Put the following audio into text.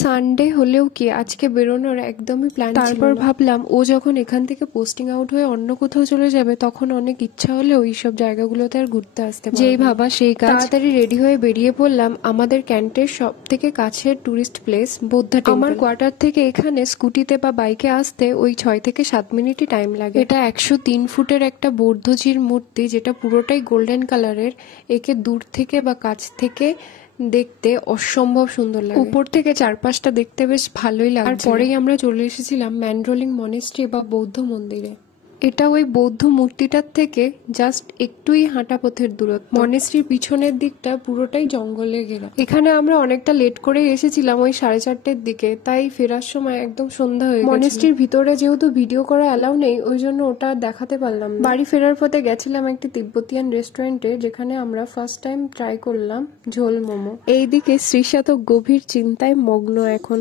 Sunday হলেও কি আজকে বেরোনোর একদমই প্ল্যান ছিল না। তারপর ভাবলাম ও যখন এখান থেকে পোস্টিং আউট হয়ে অন্য কোথাও চলে যাবে তখন অনেক ইচ্ছা হলেও এইসব জায়গাগুলোতে আর ঘুরতে আসতে পারবো না। যেই ভাবা সেই কাজ। তাড়াতাড়ি রেডি হয়ে বেরিয়ে পড়লাম আমাদের ক্যান্টের সব থেকে কাছের টুরিস্ট প্লেস বৌদ্ধা টেম্পল। আমার কোয়ার্টার থেকে এখানে স্কুটিতে বা বাইকে আসতে ওই 6 থেকে 7 মিনিটই টাইম লাগে। এটা 103 ফুটের একটা বৌদ্ধজির মূর্তি, যেটা পুরোটাই গোল্ডেন কালারের। একে দূর থেকে বা কাছ থেকে দেখতে অসম্ভব সুন্দর লাগে। উপর থেকে চারপাশটা দেখতে বেশ ভালোই লাগছে। আর পরেই আমরা চলে এসেছিলাম ম্যান্ড্রোলিং মনেস্ট্রি বা বৌদ্ধ মন্দিরে। এটা ওই বৌদ্ধ মূর্তিটার থেকে জাস্ট একটুই হাঁটা পথের দূরত্ব। মনেস্ট্রির পিছনের দিকটা পুরোটাই জঙ্গলে ঘেরা। এখানে আমরা অনেকটা লেট করে এসেছিলাম ওই 4:30-র দিকে, তাই ফেরার সময় একদম সন্ধ্যা হয়ে গেছে। মনেস্ট্রির ভিতরে যেহেতু ভিডিও করা অ্যালাউ নেই, ওই জন্য ওটা দেখাতে পারলাম না। বাড়ি ফেরার পথে গেছিলাম একটি তিব্বতিয়ান রেস্টুরেন্টে, যেখানে আমরা ফার্স্ট টাইম ট্রাই করলাম ঝোল মোমো। এইদিকে শ্রীশা তো গভীর চিন্তায় মগ্ন এখন।